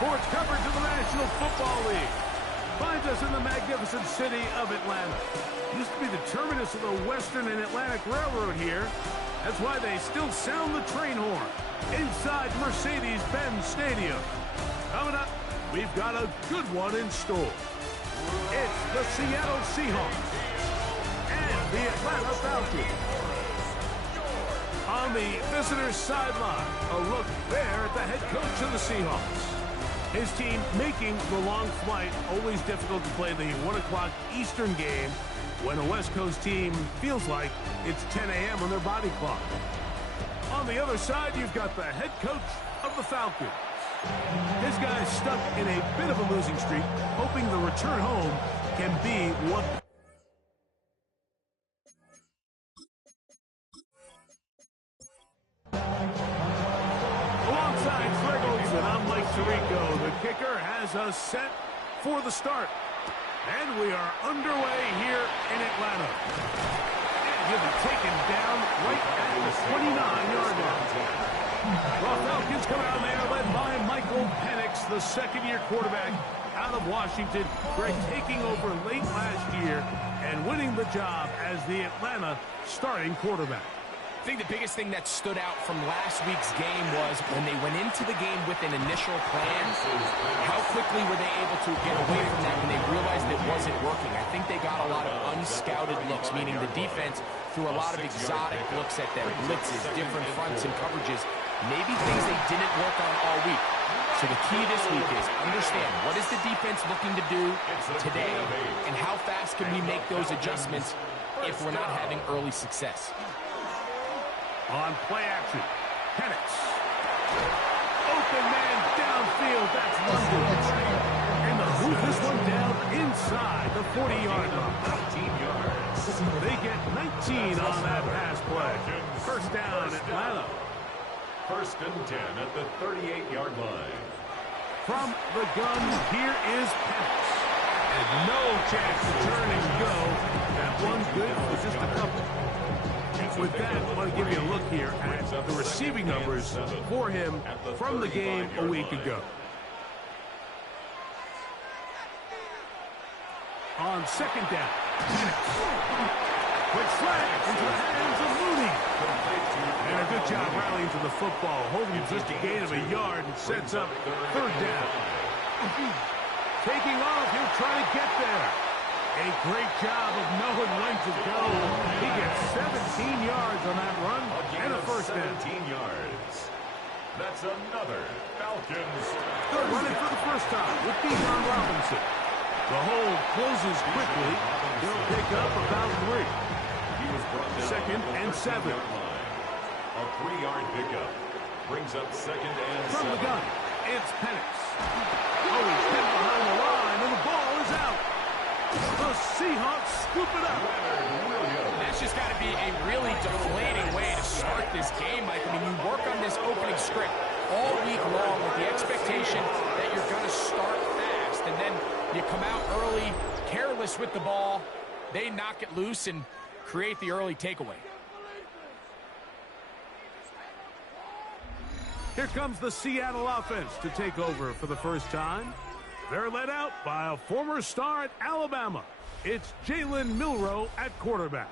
sports coverage of the National Football League. Finds us in the magnificent city of Atlanta. Used to be the terminus of the Western and Atlantic Railroad here. That's why they still sound the train horn inside Mercedes-Benz Stadium. Coming up, we've got a good one in store. It's the Seattle Seahawks and the Atlanta Falcons. On the visitor's sideline, a look there at the head coach of the Seahawks. His team making the long flight. Always difficult to play the 1 o'clock Eastern game when a West Coast team feels like it's 10 a.m. on their body clock. On the other side, you've got the head coach of the Falcons. His guy's stuck in a bit of a losing streak, hoping the return home can be one. Alongside Greg Olsen, I'm Mike Tirico. The kicker has us set for the start. And we are underway here in Atlanta. And he'll be taken down right at the 29-yard line. The Falcons come out there led by Michael Penix, the second-year quarterback out of Washington. Greg taking over late last year and winning the job as the Atlanta starting quarterback. I think the biggest thing that stood out from last week's game was when they went into the game with an initial plan, how quickly were they able to get away from that when they realized it wasn't working. I think they got a lot of unscouted looks, meaning the defense threw a lot of exotic looks at their blitzes, different fronts and coverages, maybe things they didn't work on all week. So the key this week is understand what is the defense looking to do today and how fast can we make those adjustments if we're not having early success. On play action, Penix. Open man downfield, that's London. And they'll move this one down inside the 40-yard line. 19 yards. They get 19 on that pass play. First down, Atlanta. First and 10 at the 38-yard line. From the gun, here is Penix. And no chance to turn and go. That one good for just a couple. With that, I want to give you a look here at the receiving numbers for him from the game a week ago. On second down, quick flag into the hands of Mooney. And a good job rallying to the football, holding just a gain of a yard and sets up third down. Taking off, he'll try to get there. A great job of knowing when to go. He gets 17 yards on that run and a first down. 17 yards. That's another Falcons. They're running for the first time with Bijan Robinson. The hole closes quickly. He'll pick up about 3. He was brought down second and 7. A 3-yard pickup brings up second and 7. From the gun, it's Penix. Oh, he's hit behind the line, and the ball is out. The Seahawks scoop it up. That's just got to be a really deflating way to start this game, Mike. I mean, you work on this opening script all week long with the expectation that you're going to start fast, and then you come out early, careless with the ball. They knock it loose and create the early takeaway. Here comes the Seattle offense to take over for the first time. They're led out by a former star at Alabama. It's Jalen Milroe at quarterback.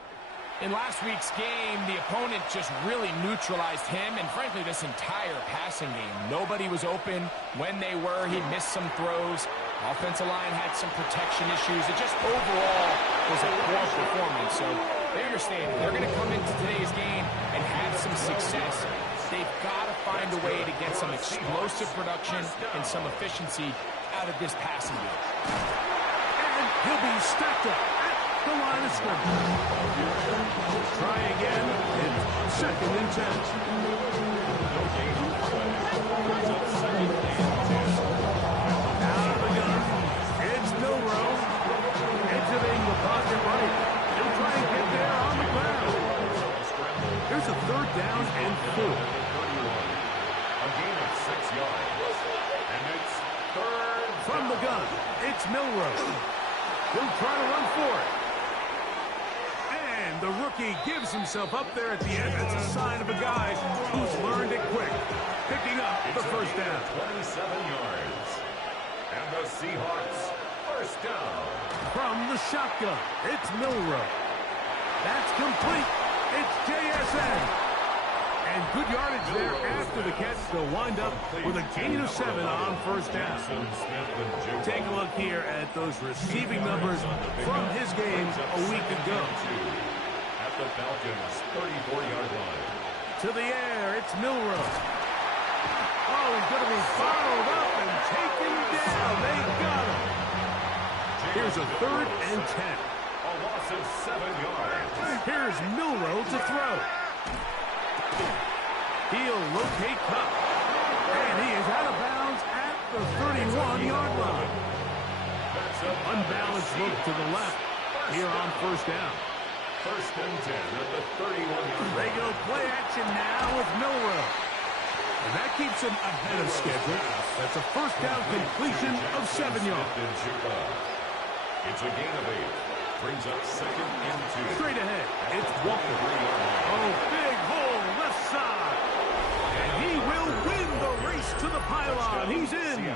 In last week's game, the opponent just really neutralized him and, frankly, this entire passing game. Nobody was open. When they were, he missed some throws. Offensive line had some protection issues. It just overall was a poor performance. So they understand they're going to come into today's game and have some success. They've got to find a way to get some explosive production and some efficiency out of this passing game. And he'll be stacked up at the line of scrimmage. Try again. It's second and 10. Out of the gun. It's Milroe. Exiting the pocket right. He'll try and get there on the ground. Here's a third down and 4. A gain of 6 yards. And it's third. From the gun, it's Milroe. He'll try to run for it. And the rookie gives himself up there at the end. That's a sign of a guy who's learned it quick. Picking up the first down. 27 yards. And the Seahawks, first down. From the shotgun, it's Milroe. That's complete. It's JSN. And good yardage there after the catch. They'll wind up with a gain of 7 on first down. Take a look here at those receiving numbers from his game a week ago. At the Falcons' 34-yard line. To the air, it's Milroe. Oh, he's going to be followed up and taken down. They got him. Here's a 3rd and 10. A loss of 7 yards. Here's Milroe to throw. He'll locate Cup. And he is out of bounds at the 31-yard line. Unbalanced look to the left here on first down. 1st and 10 at the 31-yard line. They go play action now with Milroe. And that keeps him ahead of schedule. That's a first down completion of 7 yards. It's a gain of 8. Brings up 2nd and 2. Straight ahead, it's Walker. Oh, big hole left side. And he will win the race to the pylon. He's in.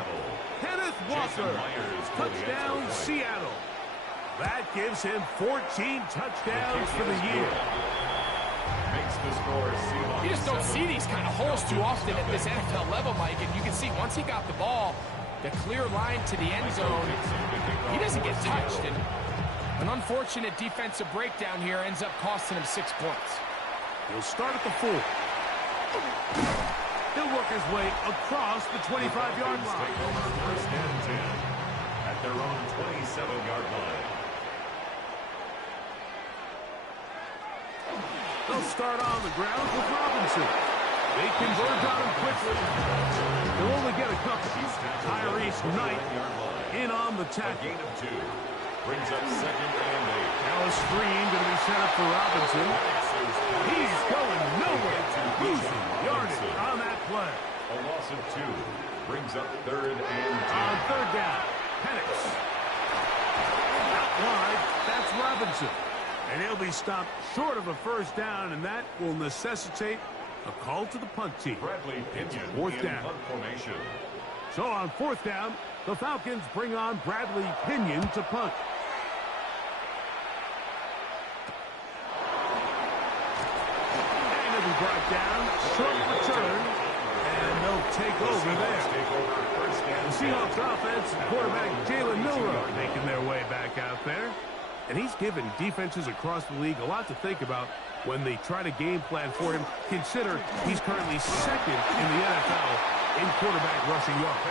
Kenneth Walker. Touchdown, Seattle. That gives him 14 touchdowns for the year. Makes the score Seahawks. You just don't see these kind of holes too often at this NFL level, Mike. And you can see once he got the ball, the clear line to the end zone, he doesn't get touched. And an unfortunate defensive breakdown here ends up costing him 6 points. He'll start at the 4. He'll work his way across the 25-yard line. 1st and 10 at their own 27-yard line. They'll start on the ground with Robinson. They converge on him quickly. They'll only get a couple. Tyrese Knight in on the tackle. A gain of 2. Brings up 2nd and 8. Now a screen going to be set up for Robinson. He's going nowhere. Losing yardage on that play. A loss of 2. Brings up 3rd and 2. On 3rd down, Penix. Out wide, that's Robinson. And he'll be stopped short of a first down, and that will necessitate a call to the punt team. Bradley Pinion Fourth in down. punt formation. So on 4th down, the Falcons bring on Bradley Pinion to punt. And he'll be brought down, short return, and they'll take over there. The Seahawks offense, quarterback Jalen Milroe making their way back out there. And he's given defenses across the league a lot to think about when they try to game plan for him. Consider he's currently 2nd in the NFL in quarterback rushing yards.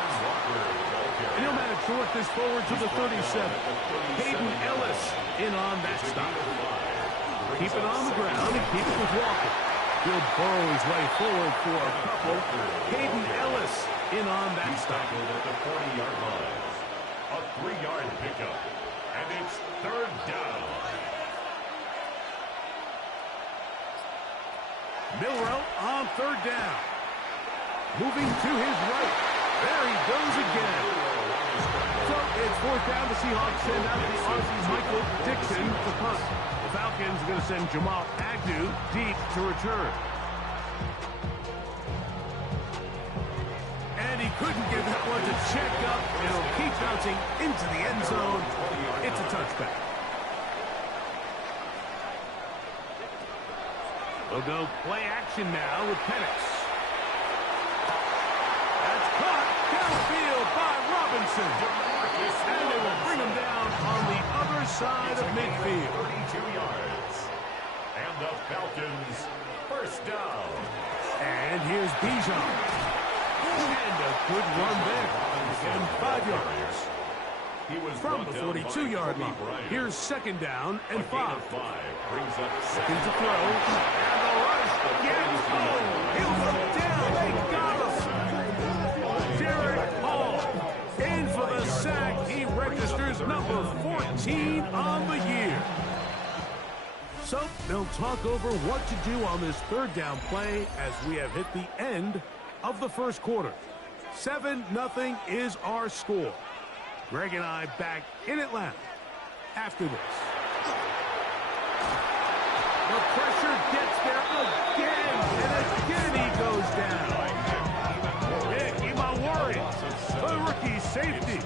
And he'll manage to work this forward to the 37. Hayden Ellis in on that stop. Keep it on the ground and keep it with Walker. He'll burrow his way forward for a couple. Hayden Ellis in on that stop. At the 40-yard line. A 3-yard pickup. And it's 3rd down. Milroe on 3rd down. Moving to his right. There he goes again. So it's 4th down. The Seahawks send out the Aussie Michael Dixon to punt. The Falcons are going to send Jamal Agnew deep to return. And he couldn't get that one to check up. It'll keep bouncing into the end zone. It's a touchback. We'll go play action now with Penix. That's caught downfield by Robinson. And they will bring him down on the other side of midfield. 32 yards. And the Falcons, first down. And here's Bijan. And a good run there. And 5 yards. He was From the 42-yard line. Here's 2nd down and 5. Brings up Second to throw. And the rush gets home. He'll go down. They got him. Derek Hall in for the sack. He registers number 14 on the year. So they'll talk over what to do on this 3rd down play as we have hit the end of the first quarter. 7-0 is our score. Greg and I back in Atlanta after this. The pressure gets there again, and again he goes down. Yeah, keep on worrying. The rookie safety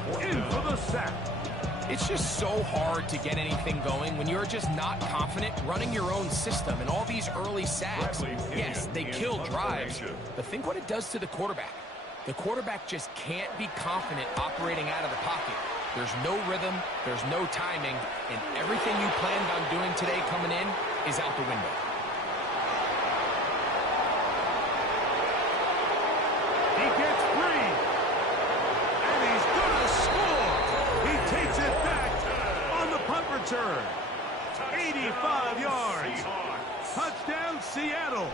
It's just so hard to get anything going when you're just not confident running your own system. And all these early sacks, yes, they kill drives, but think what it does to the quarterback. The quarterback just can't be confident operating out of the pocket. There's no rhythm, there's no timing, and everything you planned on doing today coming in is out the window. He gets free, and he's going to score. He takes it back on the punt return. 85 yards. Touchdown, Seattle.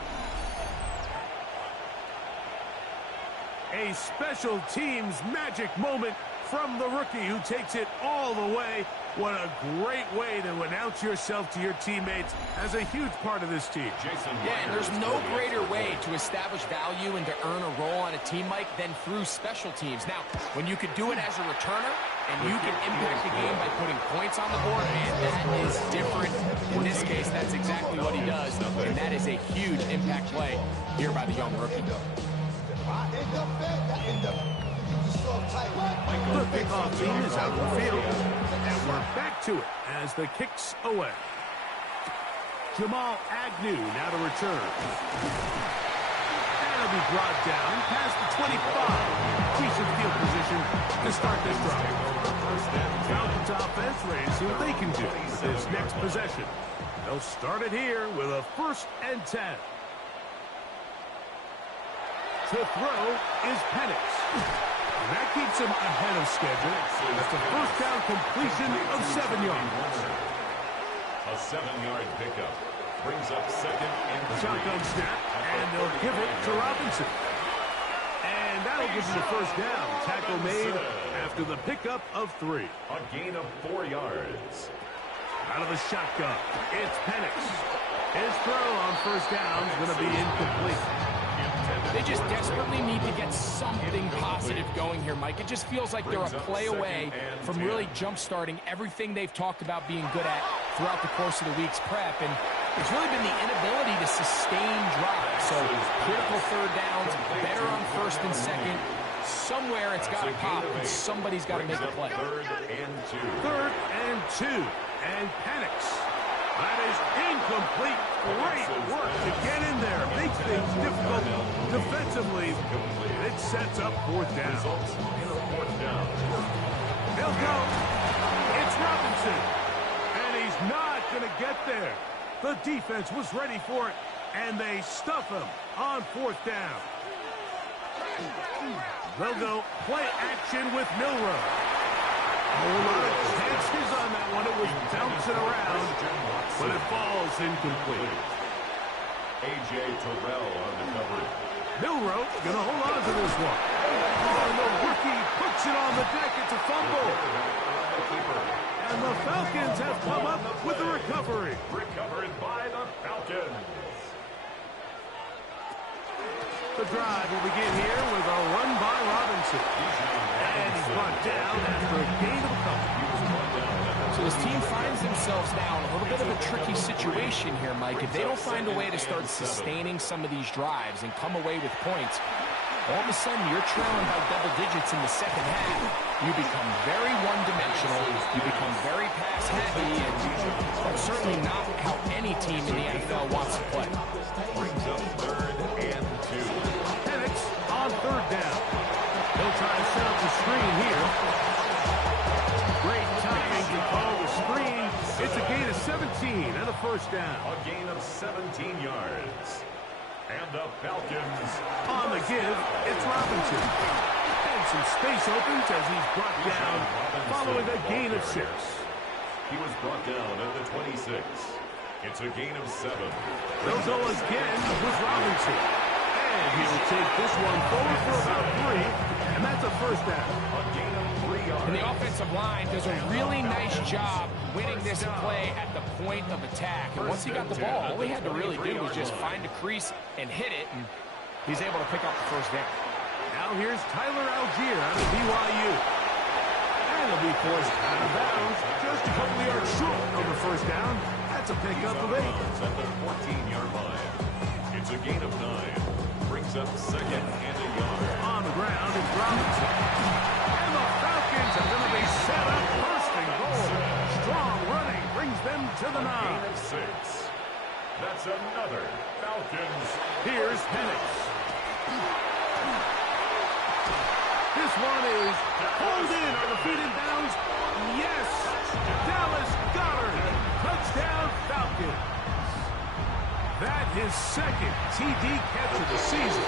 A special teams magic moment from the rookie who takes it all the way. What a great way to announce yourself to your teammates as a huge part of this team. Yeah, and there's no greater way to establish value and to earn a role on a team, Mike, than through special teams. Now, when you could do it as a returner and you can impact the game by putting points on the board, man, that is different. In this case, that's exactly what he does, and that is a huge impact play here by the young rookie. The kickoff team is out of the field, and we're back to it as the kick's away. Jamal Agnew now to return. And he'll be brought down past the 25. Decent field position to start this drive. Falcons offense ready to see what they can do with this next possession. They'll start it here with a 1st and 10. To throw is Penix. And that keeps him ahead of schedule. That's a 1st down completion of 7 yards. A 7-yard pickup brings up 2nd and 3. Shotgun snap, and they'll give it to Robinson. And that'll give him the 1st down. Tackle made after the pickup of 3. A gain of 4 yards. Out of the shotgun, it's Penix. His throw on 1st down is going to be incomplete. They just desperately need to get something positive going here, Mike. It just feels like they're a play away from really jump-starting everything they've talked about being good at throughout the course of the week's prep. And it's really been the inability to sustain drives. So critical 3rd downs, better on 1st and 2nd. Somewhere it's got to pop, and somebody's got to make a play. 3rd and 2. 3rd and 2. And Penix. That is incomplete. Great work to get in there. Makes things difficult defensively. It sets up 4th down. He'll go. It's Robinson. And he's not going to get there. The defense was ready for it, and they stuff him on 4th down. They'll go play action with Milroe. A whole lot of chances on that one. It was bouncing around, but it falls incomplete. A.J. Terrell on the coverage. Milroe going to hold on to this one. And the rookie puts it on the deck. It's a fumble. And the Falcons have come up with the recovery. Recovered by the Falcons. The drive will begin here with a run by Robinson. And he's brought down after a gain of a couple. So this team finds themselves now in a little bit of a tricky situation here, Mike. If they don't find a way to start sustaining some of these drives and come away with points, all of a sudden you're trailing by double digits in the 2nd half. You become very one-dimensional. You become very pass-heavy, and that's certainly not how any team in the NFL wants to play. Brings up 3rd and 2. Penix on 3rd down. He'll try to set up the screen here. Great timing to call the screen. It's a gain of 17 and a 1st down. A gain of 17 yards. And the Falcons. On the give, it's Robinson. And some space opens as he's brought down following a gain of 6. He was brought down at the 26. It's a gain of 7. They'll go again with Robinson. And he'll take this one forward for about 3. And that's a 1st down. A gain of 3 yards. And the offensive line does a really nice job winning this play at the point of attack. And once he got the ball, all he had to really do was just find a crease and hit it, and he's able to pick up the 1st down. Now here's Tyler Algier out of BYU. And he'll be forced out of bounds just a couple of yards short of the 1st down. That's a pickup of 8. At the 14-yard line. It's a gain of 9. Brings up 2nd and a yard. On the ground is Robinson. And the Falcons are going to be set up 1st and goal. them to the 9. Gain of 6. That's another Falcons. Here's Penix. This one is pulled in. Are the feet in bounds? Yes. Dallas Goedert. Touchdown Falcons. That his second TD catch of the season.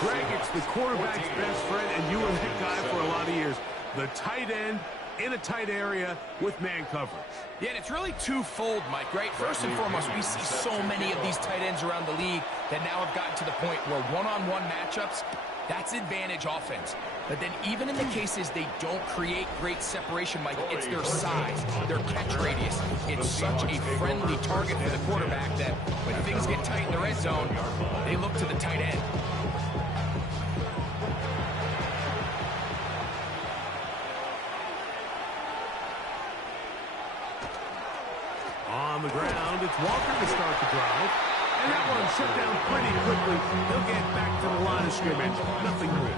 Greg, it's the quarterback's best friend, and you were that guy for a lot of years. The tight end in a tight area with man coverage. Yeah, and it's really twofold, Mike, right? First and foremost, we see so many of these tight ends around the league that now have gotten to the point where one-on-one matchups, that's advantage offense. But then even in the cases they don't create great separation, Mike, it's their size, their catch radius. It's such a friendly target for the quarterback that when things get tight in the red zone, they look to the tight end. On the ground, it's Walker to start the drive. And that one shut down pretty quickly. He'll get back to the line of scrimmage. Nothing new.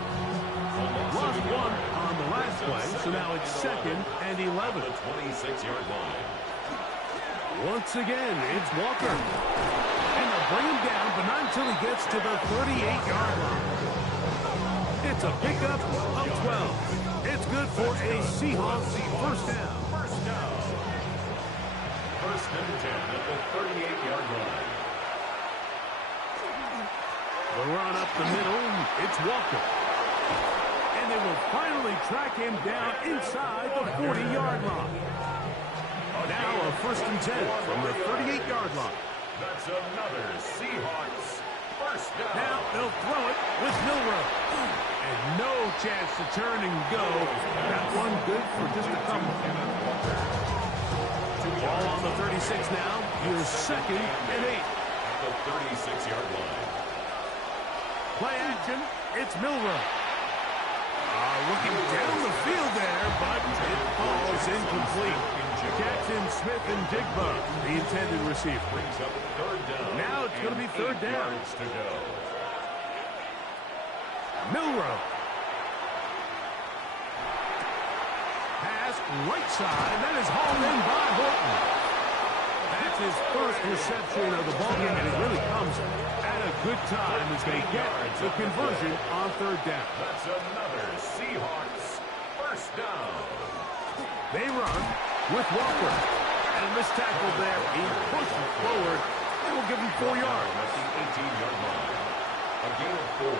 Lost one on the last play, so now it's 2nd and 11. The 26-yard line. Once again, it's Walker. And they'll bring him down, but not until he gets to the 38-yard line. It's a pickup of 12. It's good for a Seahawks first down. First down. First and 10 at the 38-yard line. The run up the middle, it's Walker. And they will finally track him down inside the 40-yard line. Now a first and 10 from the 38-yard line. That's another Seahawks first down. Now they'll throw it with Milroe. And no chance to turn and go. That one good for just a couple. Ball on the 36 now. Here's 2nd and 8. At the 36-yard line. Play action. It's Milroe. Looking down the field there, but it falls incomplete. Jackson, Smith, and Jigba, the intended receiver. Brings up 3rd down. Now it's going to be 3rd down. Yards to go. Milroe. Pass right side. That is hauled in by Horton. That's his first reception of the ballgame, and it really comes at a good time as they get the conversion on 3rd down. That's another Seahawks first down. They run with Walker. And this tackle there, he pushes forward. It will give him 4 yards. At the 18-yard line. A gain of 4.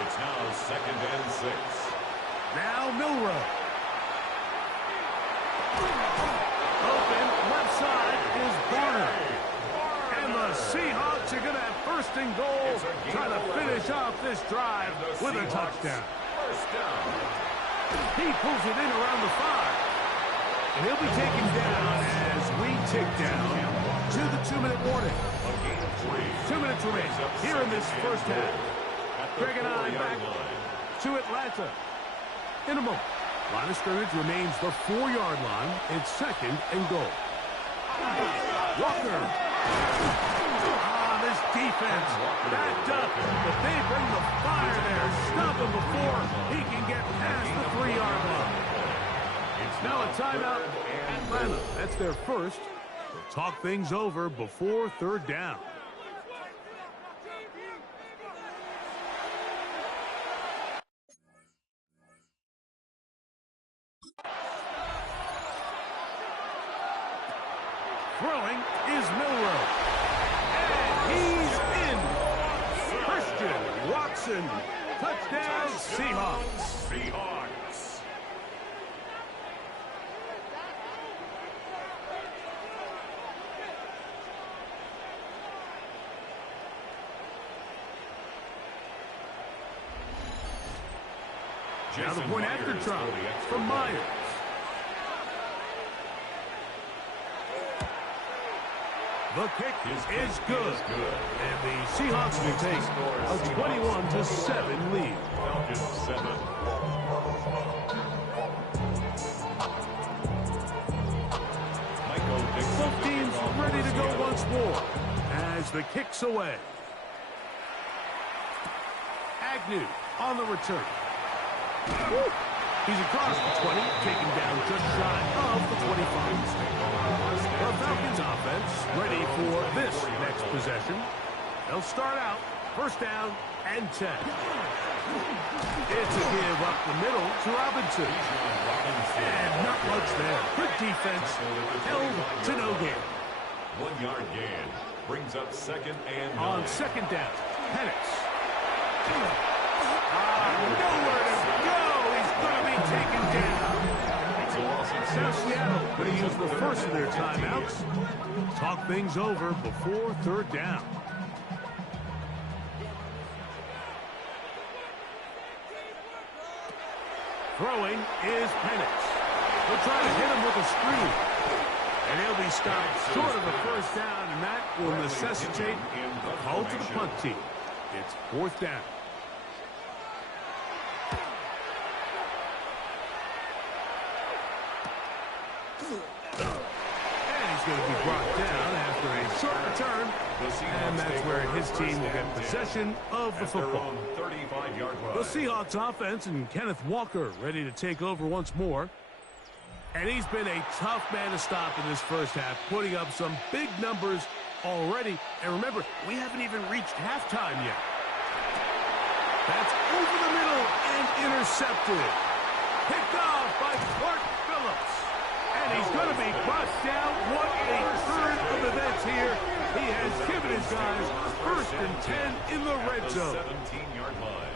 It's now 2nd and 6. Now Milroe. Open, left side is Barner. And the Seahawks are going to have 1st and goal, trying to finish off this drive with a touchdown. First down. He pulls it in around the 5. And he'll be taken down as we tick down to the 2-minute warning. A gain of 3. 2 minutes remain here in this first half. Greg and I back to Atlanta. In a moment. Line of scrimmage remains the 4-yard line. It's 2nd and goal. Walker. This defense backed up, but they bring the fire there. Stop him before he can get past the 3-yard line. It's now a timeout. Atlanta, that's their first. They'll talk things over before 3rd down. Throwing is Milroe. And he's in. Christian Watson. Touchdown, Seahawks. Seahawks. Now the point after try from Myers. The kick is good. And the Seahawks will take a 21-7 lead. Falcons 7. Both teams ready to go once more as the kick's away. Agnew on the return. Woo! He's across the 20, taken down just shy of the 25. The Falcons offense ready for this next possession. They'll start out first down and 10. It's a give up the middle to Robinson. And not much there. Good defense. Held to no gain. 1 yard gain. Brings up second and 9. On second down, Penix. Nowhere to go. He's going to be taken down. Now Seattle going to use the first of their timeouts. Talk things over before third down. Throwing is Penix. They'll try to hit him with a screen. And he'll be stopped short of the first down, and that will necessitate a call to the punt team. It's fourth down. And he's going to be brought down after a short return. And that's where his team will get possession of the football. The Seahawks offense and Kenneth Walker ready to take over once more. And he's been a tough man to stop in this first half, putting up some big numbers already. And remember, we haven't even reached halftime yet. That's over the middle and intercepted. Picked off by Clark Phillips. And he's going to be brought down. What a turn of events here. He has given his guys first and 10 in the red zone. 17-yard line.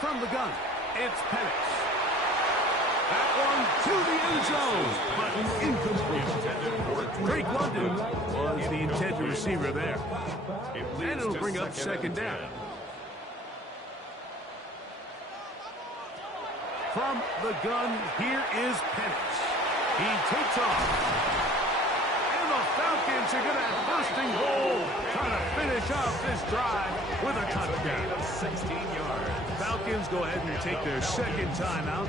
From the gun, it's Penix. That one to the end zone, but incomplete. Drake London was the intended receiver there. And it'll bring up second down. From the gun, here is Penix. He takes off. And the Falcons are going to have first and goal, trying to finish off this drive with a touchdown. 16 yards. Falcons go ahead and take their second timeout.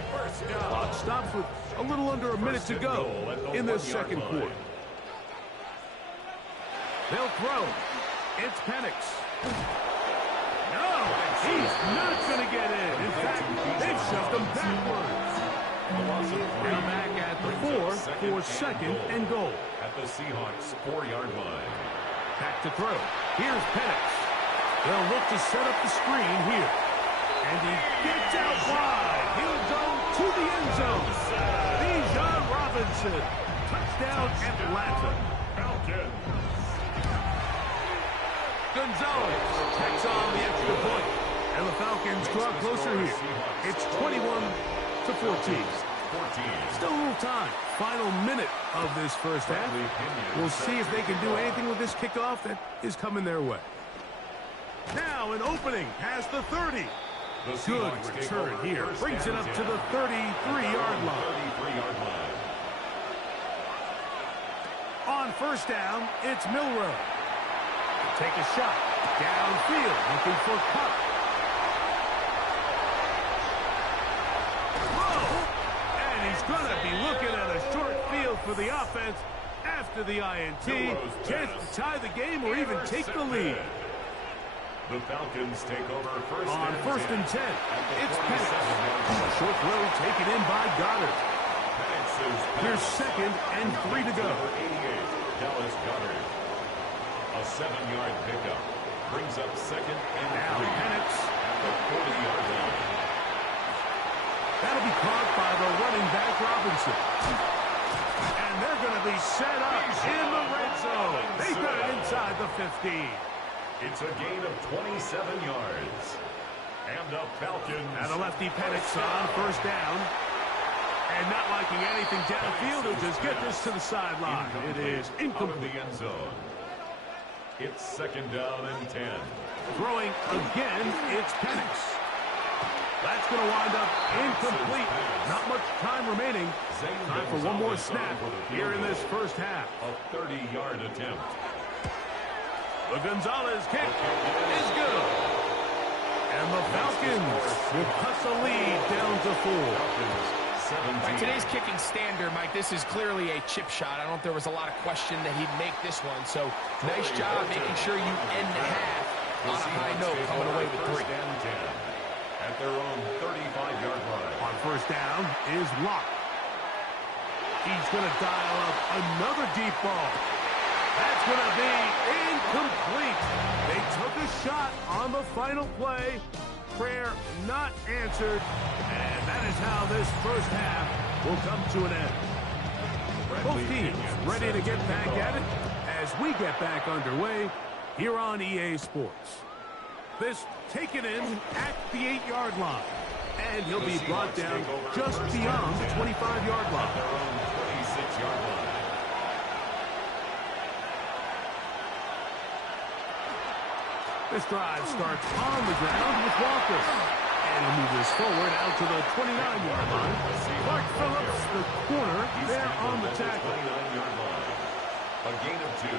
Clock stops with a little under a minute to go in this second quarter. They'll throw. It's Penix. No, he's not going to get in. In fact, they've shoved him backwards. Now back at the 4 for second and goal. At the Seahawks 4-yard line. Back to throw. Here's Penix. They'll look to set up the screen here. And he gets out wide. He'll go to the end zone. Bijan Robinson. Touchdown Atlanta. Falcons. Gonzalez takes on the extra point. And the Falcons draw closer here. It's 21-14. Still a little time. Final minute of this first half. We'll see if they can do anything with this kickoff that is coming their way. Now an opening past the 30. Good return here. Brings it up to the 33-yard line. On first down, it's Milroe. Take a shot. Downfield, looking for Cup. And he's going to be looking at a short field for the offense after the INT. Chance to tie the game or even take the lead. The Falcons take over first and 10. It's Penix. A short throw taken in by Goddard. Here's second and 3 to go. Number 88, Dallas Goddard. A 7-yard pickup. Brings up second and 3. Penix At the 40-yard line. That'll be caught by the running back Robinson. And they're going to be set up in the red zone. They've got it inside the 15. It's a gain of 27 yards. And the Falcons. Now the lefty Penix on first down. And not liking anything downfield, he'll just get this to the sideline. It is incomplete. Out of the end zone. It's second down and 10. Throwing again, it's Penix. That's going to wind up incomplete. Not much time remaining. Time for one more snap here in this first half. A 30-yard attempt. The Gonzalez kick is good. And the Falcons will cut the lead down to 4. 17. By today's kicking standard, Mike, this is clearly a chip shot. I don't think there was a lot of question that he'd make this one. So nice job making sure you end the half on a high note, coming away with 3. At their own 35-yard line. On first down is Locke. He's going to dial up another deep ball. That's going to be incomplete. They took a shot on the final play. Prayer not answered. And that is how this first half will come to an end. Both teams ready to get back at it as we get back underway here on EA Sports. This taken in at the 8-yard line. And he'll be brought down just beyond the 25-yard line. Their own 26-yard line. This drive starts on the ground with Walker. And he'll move this forward out to the 29-yard line. Clark Phillips, the corner, there on the tackle. 29-yard line. A gain of 2.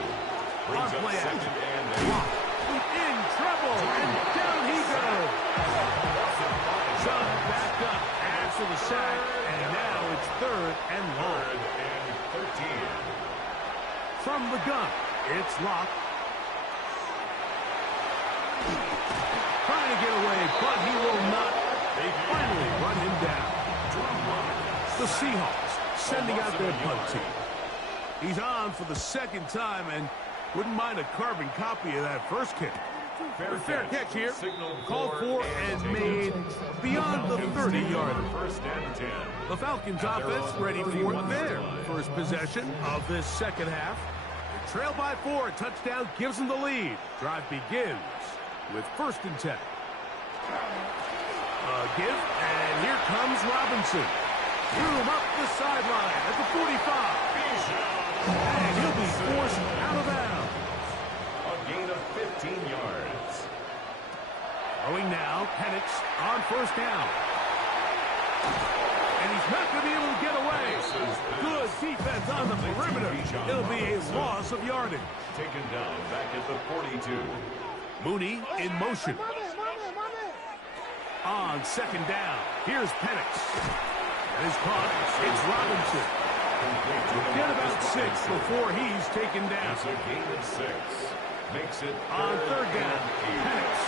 Brings up Play second and 8. In trouble, and down he goes. Sub backed up after the sack, and now it's 3rd and long. 3rd and 13. From the gun, it's Locke. Trying to get away, but he will not. They finally run him down. The Seahawks sending out their punt team. He's on for the second time, and wouldn't mind a carbon copy of that first kick. Fair catch here. Called for and made beyond the 30-yard line. 1st and 10. The Falcons offense ready for their first possession of this second half. They trail by 4. A touchdown gives them the lead. Drive begins with 1st and 10. Give, and here comes Robinson. Threw him up the sideline at the 45. And he'll be forced out of bounds. A gain of 15 yards. Throwing now, Penix on first down. And he's not going to be able to get away. Good defense on the perimeter. It'll be a loss of yardage. Taken down back at the 42. Mooney in motion. On second down, here's Penix. And his caught, it's Robinson. Get about 6 before he's taken down. It's a gain of 6. Makes it On 3rd down, Penix.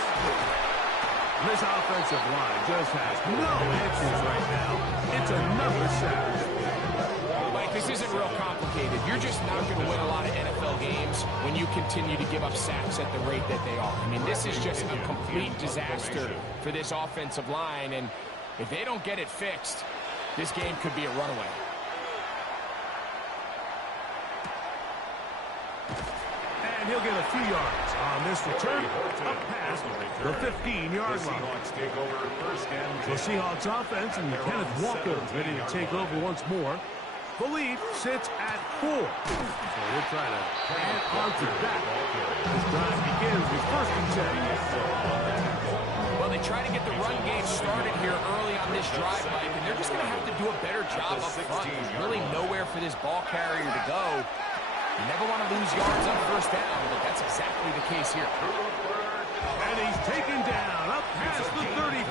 This offensive line just has no answers right now. It's another sack. Mike, this isn't real complicated. You're just not going to win a lot of NFL games when you continue to give up sacks at the rate that they are. I mean, this is just a complete disaster for this offensive line, and if they don't get it fixed, this game could be a runaway. And he'll get a few yards on this return up past the 15-yard line. Take over 1st and 10. The Seahawks offense and Kenneth Walker ready to take over once more. The lead sits at 4. So he'll try to add on to that. This drive begins with 1st and 10. Well, they try to get the run game started here early on this drive, Mike, and they're just going to have to do a better job up front. There's really nowhere for this ball carrier to go. You never want to lose yards on first down, but that's exactly the case here. And he's taken down up past the 35.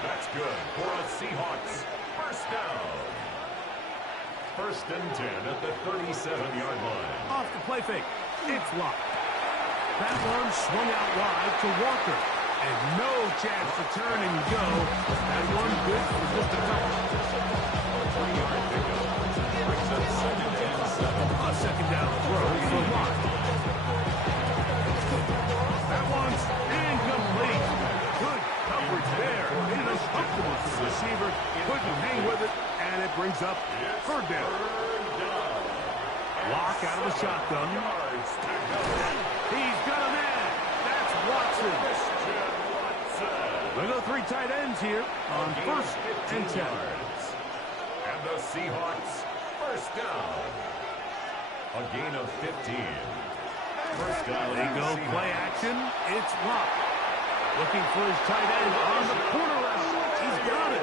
That's good for a Seahawks first down. 1st and 10 at the 37-yard line. Off the play fake, it's Locke. That one swung out wide to Walker. And no chance to turn and go. That one good for just a couple. 3-yard pickup. Brings up 2nd and 7. A second down throw for Locke. That one's incomplete. Good coverage there. It is comfortable for the receiver. Couldn't hang with it, and it brings up 3rd down. Locke out of the shotgun. He's got a man. That's Watson. They go 3 tight ends here on 1st and 10. And the Seahawks first down. A gain of 15. First down. They go play action. It's Locke. Looking for his tight end on the corner route. He's got it.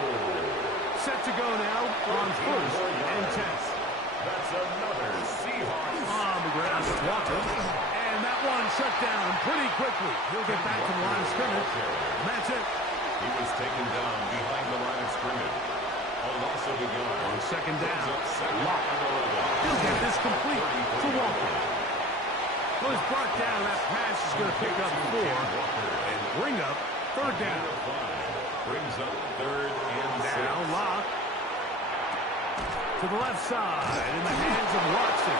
Set to go now on 1st and 10. That's another Seahawks. On the ground with Walker. And that one shut down pretty quickly. He'll get back to the line of scrimmage. And that's it. He was taken down behind the line of scrimmage. A loss of a yard. On second down, Brings up second Lock. and 11. He'll get this complete to Walker. Well, it's brought down. That pass is going to pick up 4 and bring up third down. Brings up third and Now 6. Lock to the left side in the hands of Watson.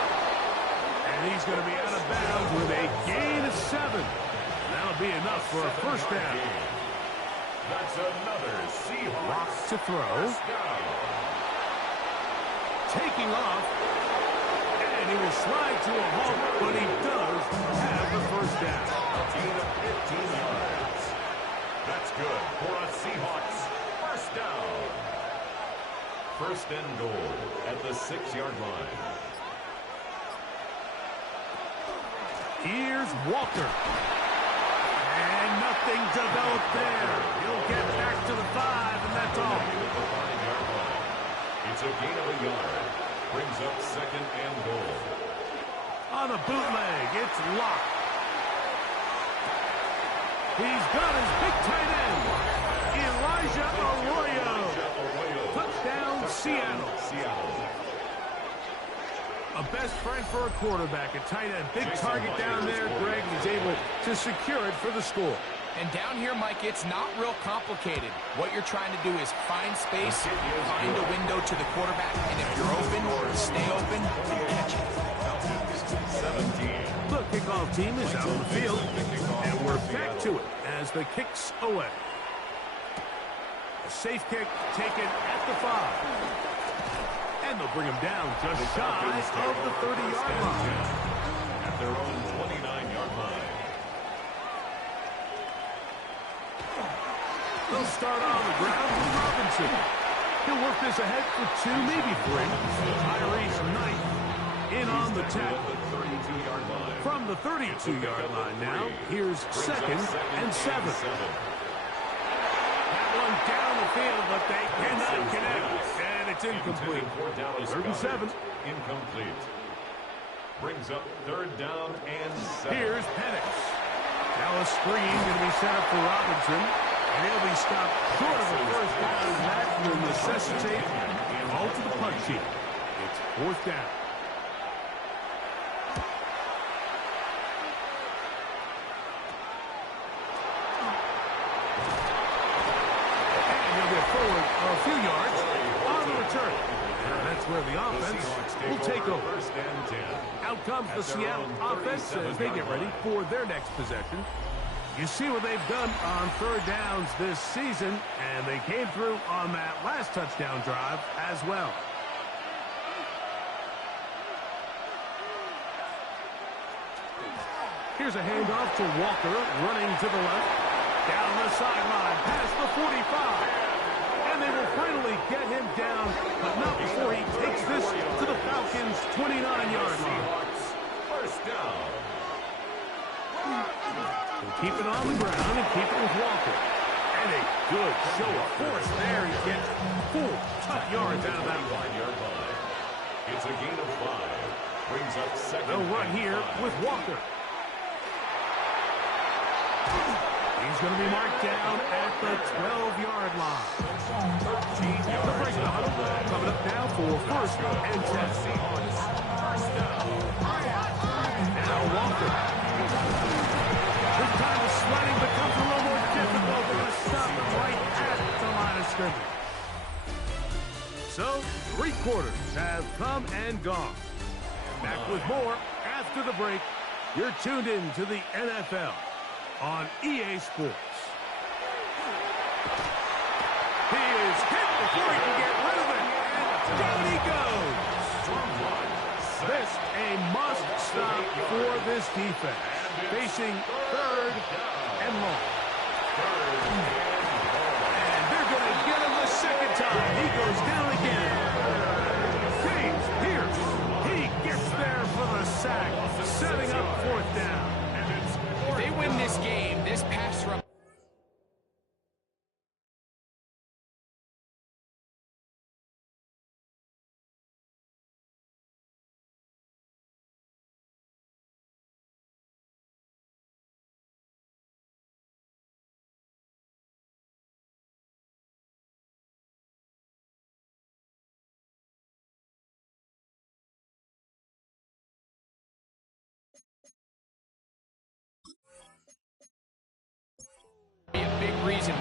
And he's going to be out of bounds with a gain of 7. That'll be enough for a first down. That's another Seahawks. Lock to throw. First down. Taking off. And he will slide to a halt, but he does have the first down. A gain of 15 yards. That's good for a Seahawks. First down. First and goal at the 6-yard line. Here's Walker. And nothing developed there. He'll get back to the 5, and that's all. At the 5-yard line. It's a gain of a yard. Brings up second and goal. On a bootleg, it's Lock. He's got his big tight end, Elijah Arroyo. Touchdown, Seattle. A best friend for a quarterback, a tight end. Big target down there. Greg is able to secure it for the score. And down here, Mike, it's not real complicated. What you're trying to do is find space, find a window to the quarterback, and if you're open, stay open, and catch it. 17. The kickoff team is out on the field, and we're back to it as the kicks away. A safe kick taken at the 5. And they'll bring him down just shy of the 30-yard line. At their own 29-yard line. They'll start on the ground with Robinson. He'll work this ahead for 2, maybe 3. Tyrese Knight in on the tackle. From the 32-yard line now, here's second and 7. That one down the field, but they cannot connect. And it's incomplete. 3rd and 7. Incomplete. Brings up 3rd down and 7. Here's Penix. Now a screen going to be set up for Robinson. And he'll be stopped short of a first down. And that will necessitate a call to the punt sheet. It's 4th down. And he'll get forward a few yards on the return. And that's where the offense will take over. First and 10. Out comes the Seattle offense as they get ready for their next possession. You see what they've done on 3rd downs this season, and they came through on that last touchdown drive as well. Here's a handoff to Walker, running to the left. Down the sideline, past the 45. And they will finally get him down, but not before he takes this to the Falcons' 29-yard line. First down. He'll keep it on the ground and keep it with Walker. And a good show of force there. He gets 4 tough yards out of that one. 1-yard line. It's a gain of 5. Brings up second. They'll run here with Walker. He's going to be marked down at the 12-yard line. 13 yards. The breakdown coming up now for 1st and 10. Now Walker. This time the sledding becomes a little more difficult. They're going to stop him right at the line of scrimmage. So, 3 quarters have come and gone. Back with more after the break. You're tuned in to the NFL on EA Sports. He is hit before he can get rid of it. And down he goes. This a must stop for this defense. Facing 3rd and long. And they're going to get him the 2nd time. He goes down again. James Pierce. He gets there for the sack, setting up 4th down. If they win this game, this pass rush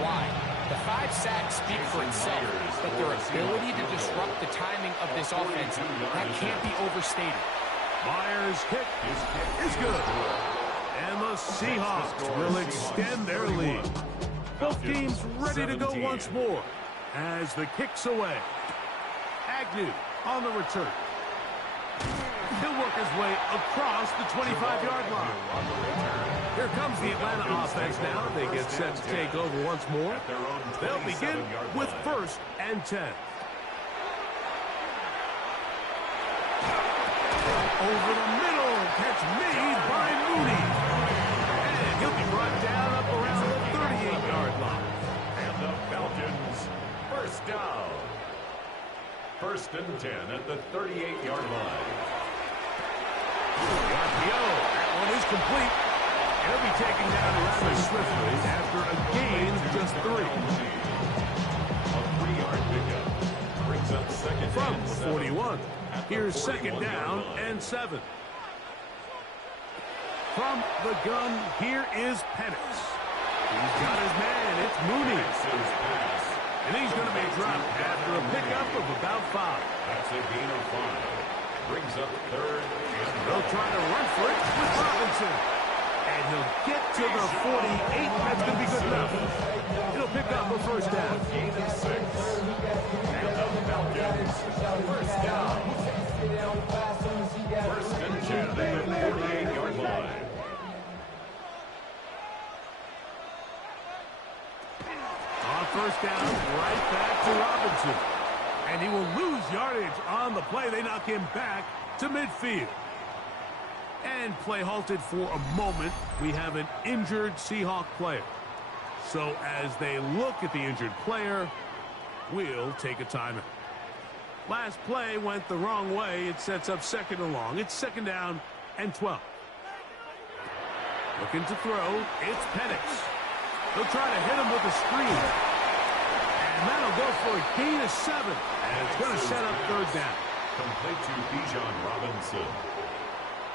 apply. The 5 sacks speak for itself, but their ability to disrupt the timing of this offense, that can't be overstated. Myers' kick is good. And the Seahawks will extend their lead. Both teams ready to go once more as the kick's away. Agnew on the return. He'll work his way across the 25-yard line. Here comes the Atlanta offense now. They get set to take over once more. They'll begin with 1st and 10. Over the middle, catch made by Mooney. And he'll be brought down up around the 38-yard line. And the Falcons, 1st down. 1st and 10 at the 38-yard line. RPO, that one is complete. He'll be taken down rather swiftly after a gain of just 3. A 3-yard pickup brings up 2nd From and the 7. 41. Here's 2nd down and 7. From the gun, here is Penix. He's got his man. It's Mooney. And he's going to be dropped after a pickup of about 5. That's a gain of 5. Brings up 3rd and They'll try to run for it with Robinson. And he'll get to the 48. That's going to be good enough. He'll pick up a 1st down. gain of 6. And the Falcons, 1st down. 1st and 10 at the 48-yard line. On 1st down, right back to Robinson. And he will lose yardage on the play. They knock him back to midfield. And play halted for a moment. We have an injured Seahawk player. So as they look at the injured player, we'll take a timeout. Last play went the wrong way. It sets up 2nd and long. It's 2nd down and 12. Looking to throw. It's Penix. They'll try to hit him with a screen. And that'll go for a gain of 7. And it's going to set up 3rd down. Complete to Bijan Robinson.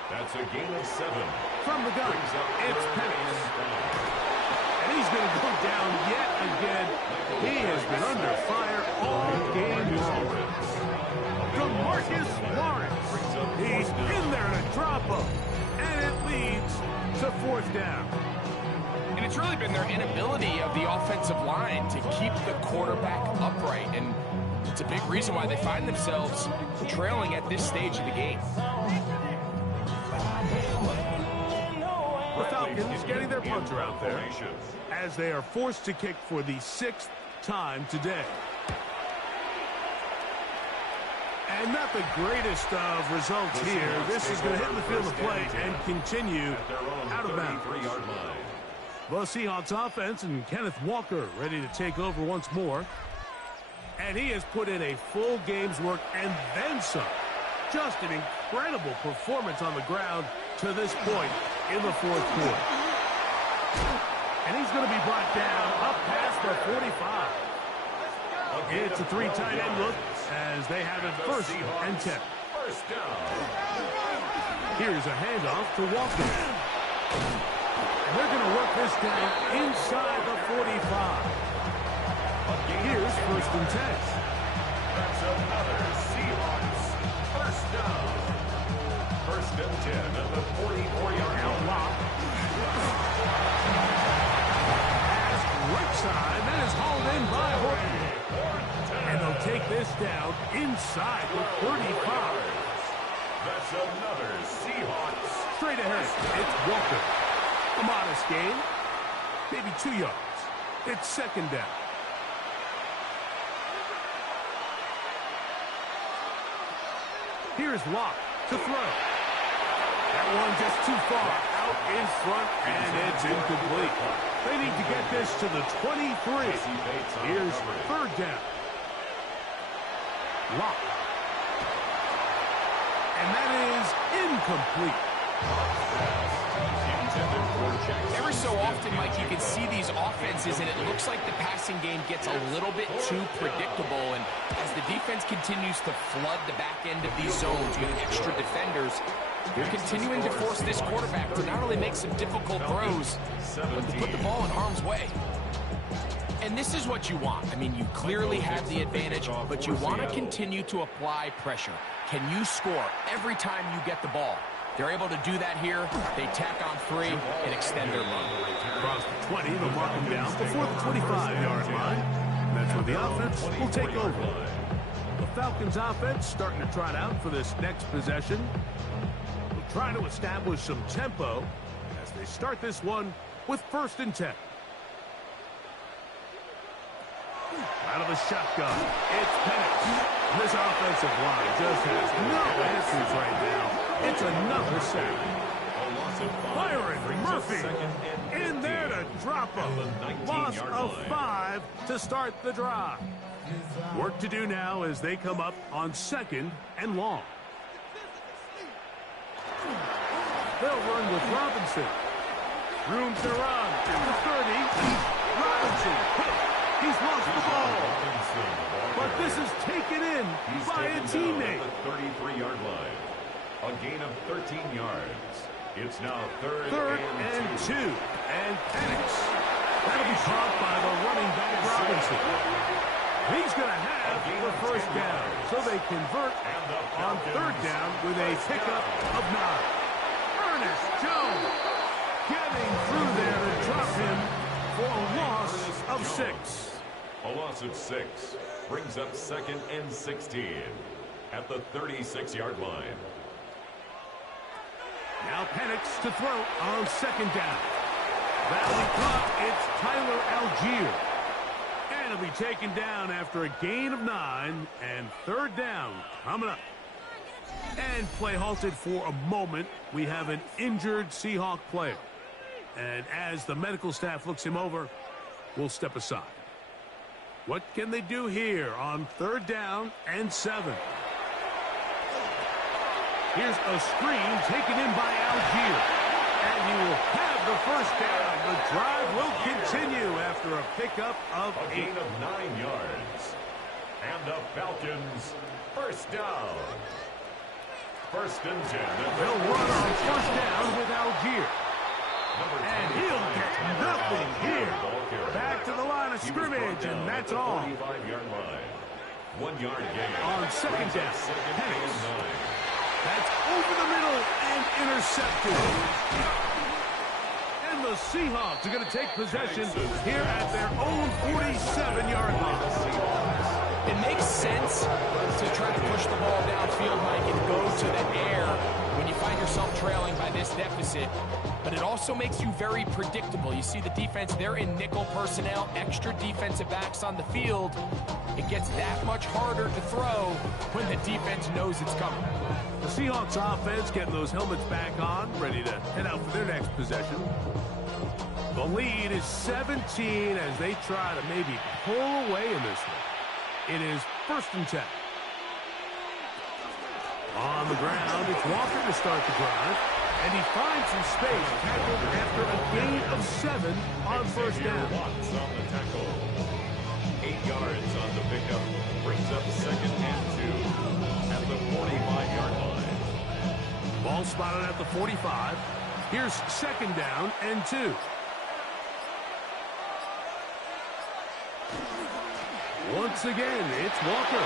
That's a gain of 7. From the gun, it's Penix. And he's going to go down yet again. He has been under fire all game long. DeMarcus Lawrence. He's in there to drop him. And it leads to 4th down. And it's really been their inability of the offensive line to keep the quarterback upright. And it's a big reason why they find themselves trailing at this stage of the game. The Falcons getting their punter out there as they are forced to kick for the 6th time today. And not the greatest of results here. This is going to hit the field of play and continue out of bounds. The Seahawks offense and Kenneth Walker ready to take over once more. And he has put in a full game's work and then some. Just an incredible performance on the ground to this point in the 4th quarter. And he's going to be brought down up past the 45. It's a 3 tight end look as they have it 1st and 10. Here's a handoff to Walker. And they're going to work this down inside the 45. Here's 1st and 10. That's another Seahawks 1st down. 1st and 10 at the 44-yard line. Lock. Pass right side. That is hauled in by Horton. And they'll take this down inside the 35. That's another Seahawks. Straight ahead, it's Walker. A modest gain. Maybe 2 yards. It's 2nd down. Here's Locke to throw. That one just too far out in front, and it's incomplete. They need to get this to the 23. Here's 3rd down. Locke. And that is incomplete. Every so often, Mike, you can see these offenses, and it looks like the passing game gets a little bit too predictable. And as the defense continues to flood the back end of these zones with extra defenders, they're continuing to force this quarterback to not only make some difficult throws, but to put the ball in harm's way. And this is what you want. I mean, you clearly have the advantage, but you want to continue to apply pressure. Can you score every time you get the ball? They're able to do that here. They tack on 3 and extend their run. Across the 20, they'll mark them down before the 25-yard line. And that's where the offense will take over. The Falcons offense starting to trot out for this next possession. They'll try to establish some tempo as they start this one with 1st and 10. Out of the shotgun, it's Penix. This offensive line just has no answers right now. It's another sack. Byron Murphy in there to drop him. Loss of 5 to start the drive. Work to do now as they come up on 2nd and long. They'll run with Robinson. Room to run. At the 30. Robinson. He's lost the ball. But this is taken in by a teammate. The 33-yard line. A gain of 13 yards. It's now 3rd and 2. And Penix. That'll be caught by the running back Robinson. He's going to have the 1st down. So they convert on 3rd down with a pickup of 9. Ernest Jones getting through there to drop him for a loss of 6. A loss of 6 brings up 2nd and 16 at the 36-yard line. Now Penix to throw on 2nd down. That'll be caught. It's Tyler Algier. And he'll be taken down after a gain of 9 and 3rd down coming up. And play halted for a moment. We have an injured Seahawk player. And as the medical staff looks him over, we'll step aside. What can they do here on 3rd down and 7? Here's a screen taken in by Algier. And he will have the 1st down. The drive will continue after a pickup of 8. A gain of 9 yards. And the Falcons 1st down. 1st and 10. They'll run on 1st down with Algier. And he'll get nothing here. Back to the line of scrimmage, and that's all. 45-yard line. 1 yard gain. On 2nd down, Penix. That's over the middle and intercepted. And the Seahawks are going to take possession here at their own 47-yard line. It makes sense to try to push the ball downfield, Mike, and go to the air when you find yourself trailing by this deficit. But it also makes you very predictable. You see the defense, they're in nickel personnel, extra defensive backs on the field. It gets that much harder to throw when the defense knows it's coming. The Seahawks offense getting those helmets back on, ready to head out for their next possession. The lead is 17 as they try to maybe pull away in this one. It is 1st and 10. On the ground, it's Walker to start the drive. And he finds some space, tackled after a gain of 7 on 1st down. Watts on the tackle. 8 yards on the pickup. Brings up 2nd and 2 at the 45-yard line. Ball spotted at the 45. Here's 2nd down and 2. Once again, it's Walker.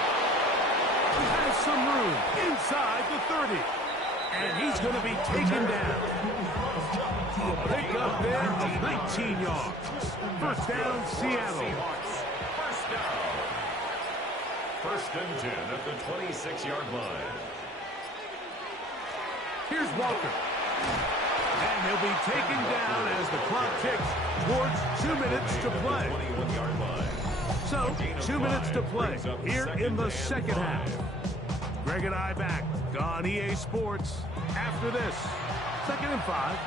He has some room inside the 30. And he's going to be taken down. A pickup there of 19 yards. 1st down, Seattle. 1st down. 1st and 10 at the 26-yard line. Here's Walker. And he'll be taken down as the clock ticks towards 2 minutes to play. 21-yard line. So, 2 minutes to play here in the 2nd half. Greg and I back on EA Sports after this. 2nd and 5.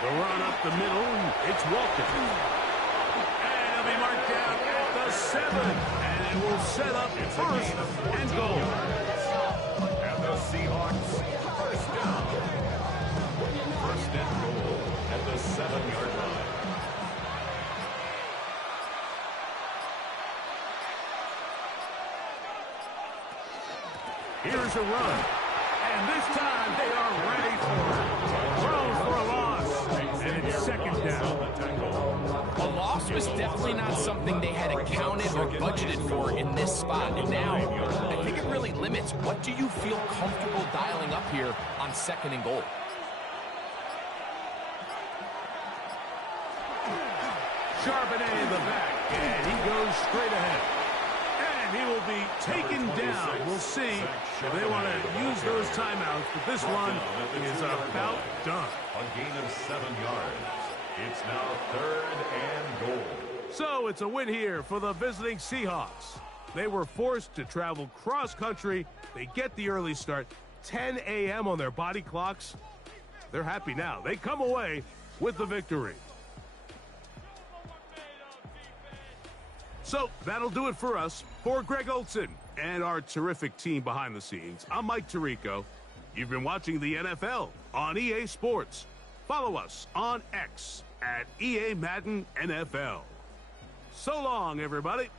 The run up the middle, it's Walker. And he'll be marked down at the 7. And it will set up 1st and goal. And the Seahawks 1st down. 1st and goal at the 7-yard line. Here's a run. And this time they are ready for it. Throws for a loss. second down. A loss was definitely not something they had accounted or budgeted for in this spot. And now, I think it really limits what do you feel comfortable dialing up here on second and goal. Charbonnet in the back, and he goes straight ahead. And he will be taken down. We'll see if they want to use those timeouts, but this one is about done. A gain of 7 yards. It's now 3rd and goal. So it's a win here for the visiting Seahawks. They were forced to travel cross-country. They get the early start, 10 a.m. on their body clocks. They're happy now. They come away with the victory. So that'll do it for us. For Greg Olson and our terrific team behind the scenes, I'm Mike Tirico. You've been watching the NFL on EA Sports. Follow us on X at EA Madden NFL. So long, everybody.